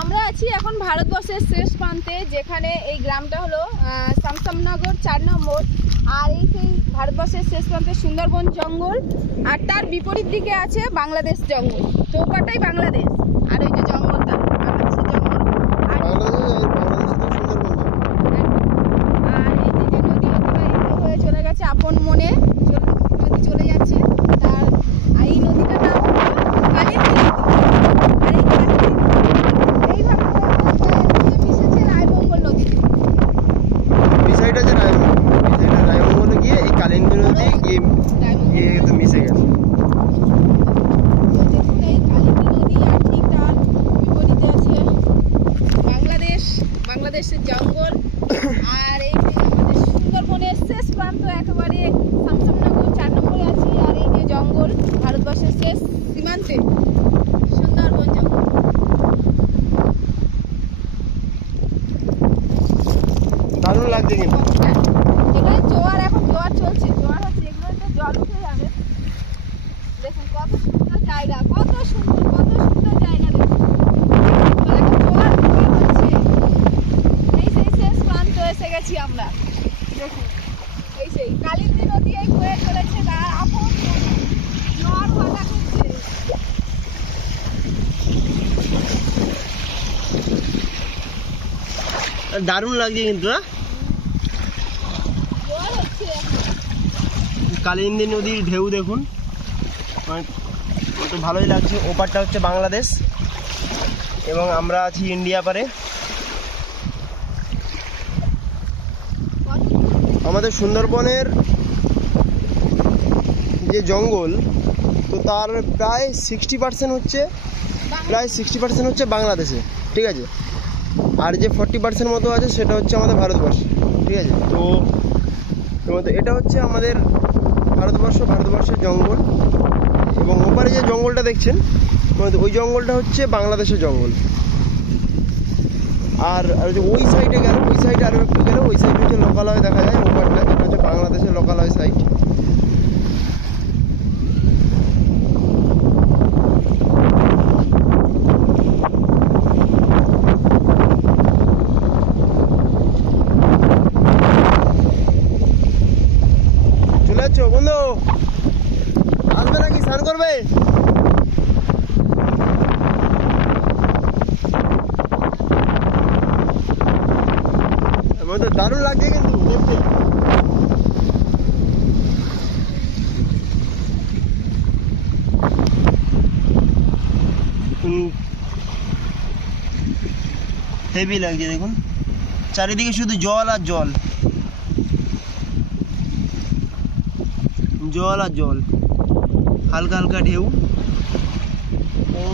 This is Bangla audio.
আমরা আছি এখন ভারতবর্ষের শেষ প্রান্তে, যেখানে এই গ্রামটা হলো শামসামনগর 4 নম্বর। আর এই সেই ভারতবর্ষের শেষ প্রান্তে সুন্দরবন জঙ্গল, আর তার বিপরীত দিকে আছে বাংলাদেশ জঙ্গল। চৌপাটাই বাংলাদেশ, আর ওই যে জঙ্গলটা বাংলাদেশের জঙ্গল। আর আর এই যে নদী অতিবাহিত হয়ে চলে গেছে আপন মনে, নদী চলে যাচ্ছে। তার আর এই নদীটার নাম হলো কালিন্দী নদী। আর এই কালিন্দী এইভাবে মিশেছে রায়মঙ্গল নদীতে। বিষয়টা যে রায়মঙ্গলে গিয়ে এই কালিন্দী নদী গিয়ে তো মিশে গেছে। দেখুন এই কালিন্দী নদী, আর ঠিক তার বিপরীতে আছে বাংলাদেশের জঙ্গল। আর এই যে আমাদের সুন্দরবনের শেষ প্রান্ত, একেবারে শামসামনগর 4 নম্বরে আছি। আর এই যে জঙ্গল, ভারতবর্ষের শেষ সীমান্তে সুন্দরবন জঙ্গল। দারুণ লাগছে কিন্তু। এখানে জোয়ার, এখন জোয়ার চলছে, জোয়ার হচ্ছে, এগুলোতে জল উঠে যাবে। দেখুন কত সুন্দর জায়গা, কত সুন্দর জায়গা। দেখুন এখন জোয়ার হচ্ছে। এই সেই শেষ প্রান্ত এসে গেছি আমরা। দেখুন এই সেই কালিন্দী নদী এই বয়ে চলেছে, তার আপন মনে জোয়ার ভাটা করছে। দারুণ লাগছে কিন্তু। জোয়ার হচ্ছে এখন। কালিন্দী নদীর ঢেউ দেখুন, তো ভালোই লাগছে। ওপারটা হচ্ছে বাংলাদেশ এবং আমরা আছি ইন্ডিয়া পারে। আমাদের সুন্দরবনের যে জঙ্গল, তো তার প্রায় 60% হচ্ছে বাংলাদেশে, ঠিক আছে। আর যে 40% মতো আছে সেটা হচ্ছে আমাদের ভারতবর্ষে, ঠিক আছে। তো এটা হচ্ছে আমাদের ভারতবর্ষের জঙ্গল, এবং ওপারে যে জঙ্গলটা দেখছেন ওই জঙ্গলটা হচ্ছে বাংলাদেশের জঙ্গল। আর ওই সাইডে আরও একটু গেলে ওই সাইডে হচ্ছে লোকালয় দেখা যায়। ওপারটা এটা হচ্ছে বাংলাদেশের লোকালয় সাইড। চলে যাচ্ছ বন্ধু? আসবে নাকি স্নান করবে? আমার তো দারুণ লাগছে কিন্তু দেখতে। হেভি লাগছে দেখুন, চারিদিকে শুধু জল আর জল, জল আর জল, হালকা হালকা ঢেউ। ও